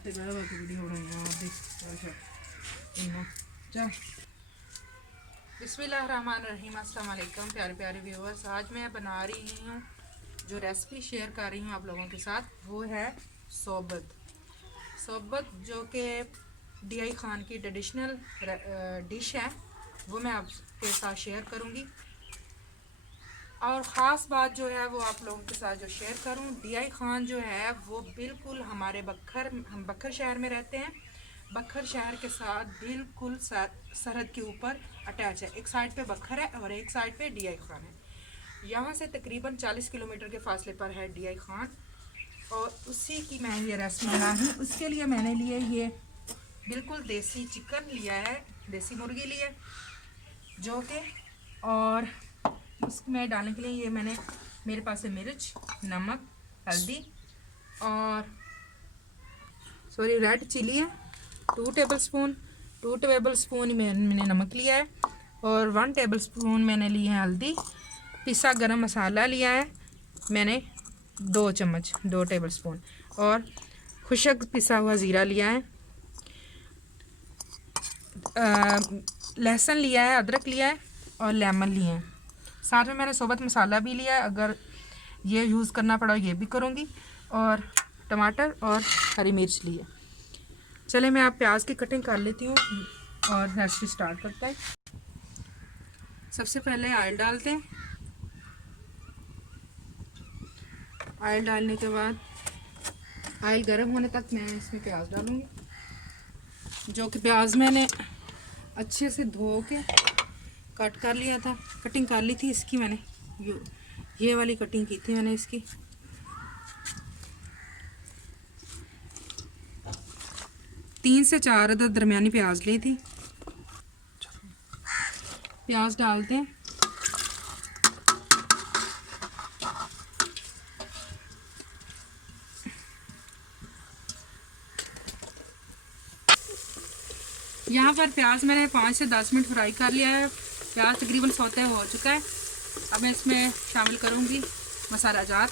Video बिस्मिल्लाहिर्रहमानिर्रहीम। अस्सलाम वालेकुम प्यारे प्यारे व्यूअर्स। आज मैं बना रही हूँ, जो रेसिपी शेयर कर रही हूँ आप लोगों के साथ, वो है सोबत जो कि DI खान की ट्रेडिशनल डिश है, वो मैं आपके साथ शेयर करूँगी। और ख़ास बात जो है वो आप लोगों के साथ जो शेयर करूँ, DI खान जो है वो बिल्कुल हम बखर शहर में रहते हैं। बखर शहर के साथ बिल्कुल सरहद के ऊपर अटैच है। एक साइड पे बखर है और एक साइड पे DI खान है। यहाँ से तकरीबन 40 किलोमीटर के फासले पर है DI खान, और उसी की मैं ये रेसिपी बना हूँ। उसके लिए मैंने लिए ये बिल्कुल देसी चिकन लिया है, देसी मुर्गी ली है जो कि, और उसमें डालने के लिए ये मेरे पास है मिर्च, नमक, हल्दी और रेड चिली है 2 टेबलस्पून मैंने नमक लिया है, और 1 टेबलस्पून मैंने ली है हल्दी। पिसा गरम मसाला लिया है मैंने 2 चम्मच 2 टेबलस्पून, और खुशक पिसा हुआ ज़ीरा लिया है। लहसुन लिया है, अदरक लिया है और लेमन लिया है। साथ में मैंने सोबत मसाला भी लिया है, अगर ये यूज़ करना पड़ा ये भी करूँगी, और टमाटर और हरी मिर्च लिए। चले मैं आप प्याज की कटिंग कर लेती हूँ और रेसिपी स्टार्ट करते हैं। सबसे पहले ऑयल डालते हैं। ऑयल डालने के बाद ऑयल गर्म होने तक मैं इसमें प्याज डालूँगी, जो कि प्याज मैंने अच्छे से धो के कट कर लिया था, कटिंग कर ली थी इसकी मैंने, ये वाली कटिंग की थी मैंने इसकी। तीन से 4 अदद दरमियानी प्याज ली थी। प्याज डालते हैं। यहाँ पर प्याज मैंने 5 से 10 मिनट फ्राई कर लिया है। प्याज तकरीबन सौते हो चुका है। अब मैं इसमें शामिल करूँगी मसाला जार,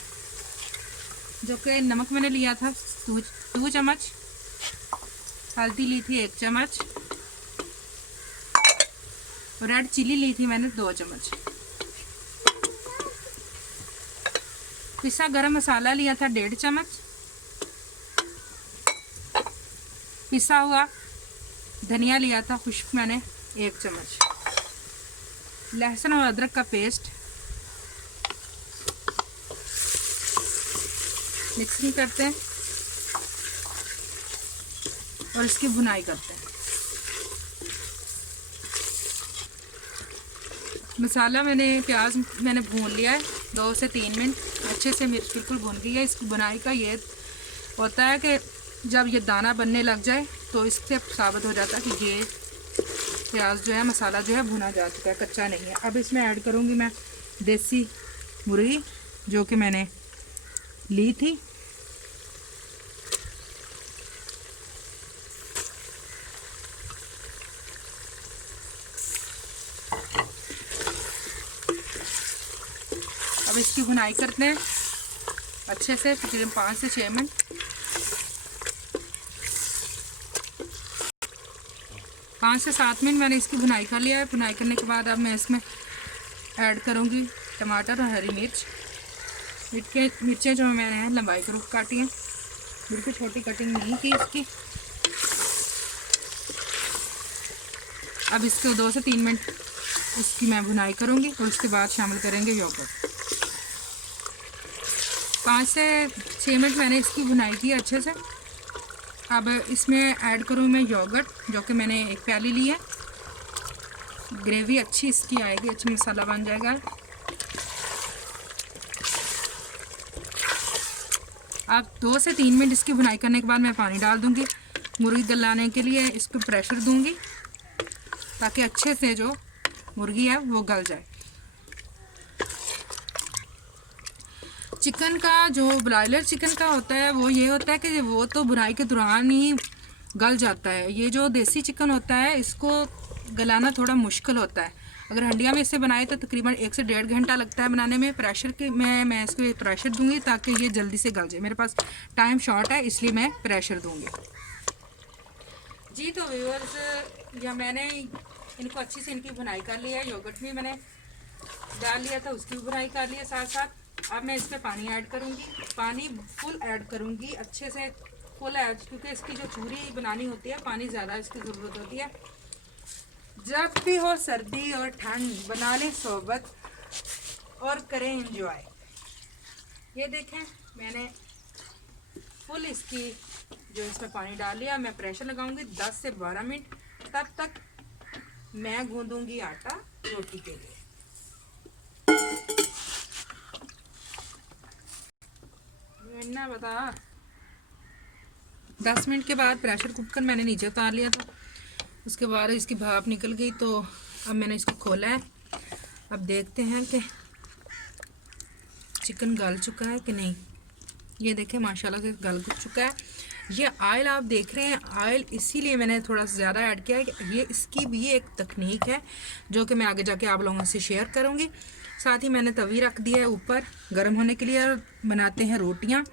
जो कि नमक मैंने लिया था 2 चम्मच, हल्दी ली थी 1 चम्मच, रेड चिली ली थी मैंने 2 चम्मच, पिसा गरम मसाला लिया था 1.5 चम्मच, पिसा हुआ धनिया लिया था खुश्क मैंने 1 चम्मच, लहसुन और अदरक का पेस्ट मिक्सिंग करते हैं और इसकी भुनाई करते हैं। मसाला प्याज मैंने भून लिया है 2 से 3 मिनट, अच्छे से मिर्च बिल्कुल भून गई है। इसकी भुनाई का ये होता है कि जब ये दाना बनने लग जाए तो इससे साबित हो जाता है कि ये प्याज जो है, मसाला जो है भुना जा चुका है, कच्चा नहीं है। अब इसमें ऐड करूँगी मैं देसी मुर्गी जो कि मैंने ली थी। अब इसकी भुनाई करते हैं अच्छे से, तकरीबन 5 से 6 मिनट। पाँच से 7 मिनट मैंने इसकी भुनाई कर लिया है। भुनाई करने के बाद अब मैं इसमें ऐड करूँगी टमाटर और हरी मिर्च। मिर्चें जो मैंने लंबाई के रुख काटी हैं, बिल्कुल छोटी कटिंग नहीं की इसकी। अब इसको 2 से 3 मिनट इसकी मैं भुनाई करूँगी, और उसके बाद शामिल करेंगे योगर्ट। 5 से 6 मिनट मैंने इसकी भुनाई की अच्छे से। अब इसमें ऐड करूँ मैं योगर्ट, जो कि मैंने 1 प्याली ली है। ग्रेवी अच्छी इसकी आएगी, अच्छा मसाला बन जाएगा। अब 2 से 3 मिनट इसकी भुनाई करने के बाद मैं पानी डाल दूँगी। मुर्गी गलाने के लिए इसको प्रेशर दूँगी ताकि अच्छे से जो मुर्गी है वो गल जाए। चिकन का जो ब्रॉयलर चिकन का होता है वो ये होता है कि वो तो भुनाई के दौरान ही गल जाता है। ये जो देसी चिकन होता है इसको गलाना थोड़ा मुश्किल होता है। अगर हंडिया में इससे बनाए तो तकरीबन 1 से 1.5 घंटा लगता है बनाने में। प्रेशर के मैं इसको प्रेशर दूंगी ताकि ये जल्दी से गल जाए। मेरे पास टाइम शॉर्ट है इसलिए मैं प्रेशर दूंगी। जी तो व्यूअर्स, या मैंने इनको अच्छी से इनकी बुनाई कर लिया है। योगर्ट भी मैंने डाल लिया था, उसकी भी बुनाई कर लिया साथ साथ। अब मैं इसमें पानी ऐड करूँगी, पानी फुल ऐड करूँगी अच्छे से, फुल ऐड, क्योंकि इसकी जो चूरी बनानी होती है पानी ज़्यादा इसकी ज़रूरत होती है। जब भी हो सर्दी और ठंड, बना लें सोबत और करें एंजॉय। ये देखें मैंने फुल इसकी जो इसमें पानी डाल लिया। मैं प्रेशर लगाऊंगी 10 से 12 मिनट, तब तक मैं गूंदूंगी आटा रोटी के लिए। ना बता 10 मिनट के बाद प्रेशर कुकर मैंने नीचे उतार लिया था। उसके बाद इसकी भाप निकल गई, तो अब मैंने इसको खोला है। अब देखते हैं कि चिकन गल चुका है कि नहीं। ये देखें माशाल्लाह से गल चुका है। ये ऑयल आप देख रहे हैं, ऑयल इसीलिए मैंने थोड़ा सा ज़्यादा ऐड किया है कि ये इसकी भी एक तकनीक है जो कि मैं आगे जाके आप लोगों से शेयर करूँगी। साथ ही मैंने तवी रख दिया है ऊपर गर्म होने के लिए, और बनाते हैं रोटियाँ।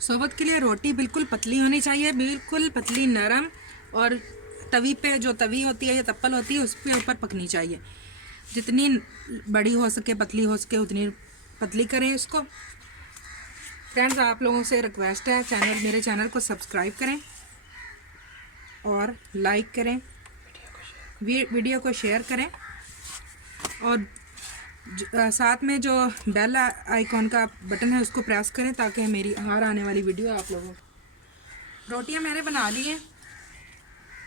सोबत के लिए रोटी बिल्कुल पतली होनी चाहिए, बिल्कुल पतली नरम, और तवी पे जो तवी होती है या तप्पल होती है उस पे ऊपर पकनी चाहिए। जितनी बड़ी हो सके, पतली हो सके, उतनी पतली करें इसको। फ्रेंड्स, आप लोगों से रिक्वेस्ट है, मेरे चैनल को सब्सक्राइब करें और लाइक करें, वीडियो को शेयर करें, और साथ में जो बेल आइकॉन का बटन है उसको प्रेस करें ताकि मेरी हर आने वाली वीडियो आप लोगों। रोटियां मैंने बना ली हैं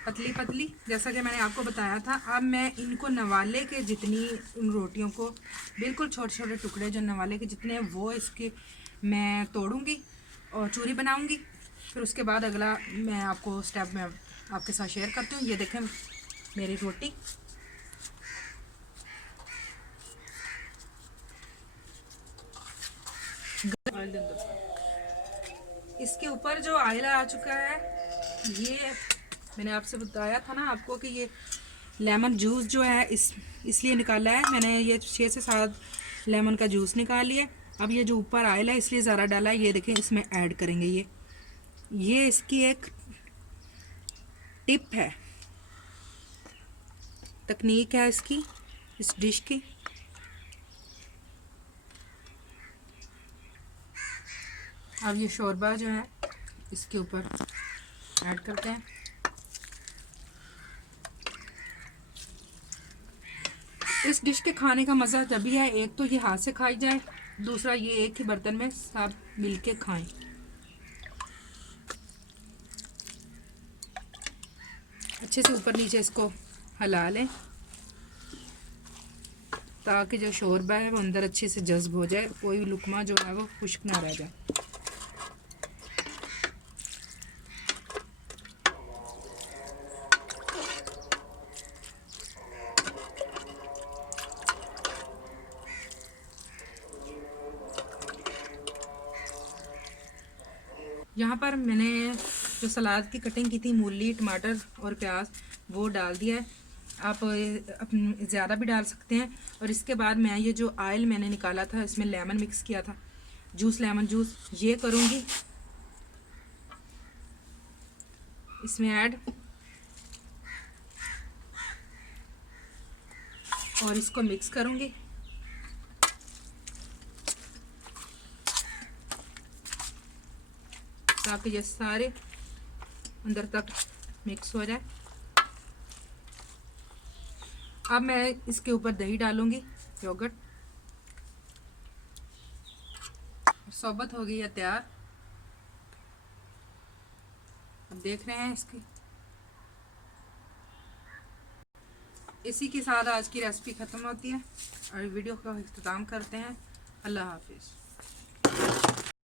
पतली पतली, जैसा कि मैंने आपको बताया था। अब मैं इनको नवाले के जितनी, उन रोटियों को बिल्कुल छोटे छोटे टुकड़े जो नवाले के जितने हैं वो इसके मैं तोड़ूंगी और चूरी बनाऊंगी। फिर उसके बाद अगला मैं आपको स्टेप में आपके साथ शेयर करती हूँ। ये देखें मेरी रोटी। इसके ऊपर जो ऑयल आ चुका है, ये मैंने आपसे बताया था ना आपको कि ये लेमन जूस जो है इसलिए निकाला है मैंने। ये 6 से 7 लेमन का जूस निकाल लिया। अब ये जो ऊपर ऑयल है इसलिए ज़रा डाला है। ये देखें इसमें ऐड करेंगे। ये इसकी एक टिप है, तकनीक है इसकी, इस डिश की। अब ये शोरबा जो है इसके ऊपर ऐड करते हैं। इस डिश के खाने का मज़ा तभी है, एक तो ये हाथ से खाई जाए, दूसरा ये एक ही बर्तन में सब मिलके खाएं। अच्छे से ऊपर नीचे इसको हिला लें ताकि जो शोरबा है वो अंदर अच्छे से जज्ब हो जाए, कोई लुकमा जो है वो खुश्क ना रह जाए। यहाँ पर मैंने जो सलाद की कटिंग की थी, मूली, टमाटर और प्याज, वो डाल दिया है। आप ज़्यादा भी डाल सकते हैं। और इसके बाद मैं ये जो ऑयल मैंने निकाला था, इसमें लेमन मिक्स किया था, लेमन जूस, ये करूँगी इसमें ऐड, और इसको मिक्स करूँगी। ताकि ये सारे अंदर तक मिक्स हो जाए। अब मैं इसके ऊपर दही डालूंगी, योगर्ट। सोबत हो गई है तैयार। अब देख रहे हैं इसकी। इसी के साथ आज की रेसिपी ख़त्म होती है और वीडियो का इख्तिताम करते हैं। अल्लाह हाफिज़।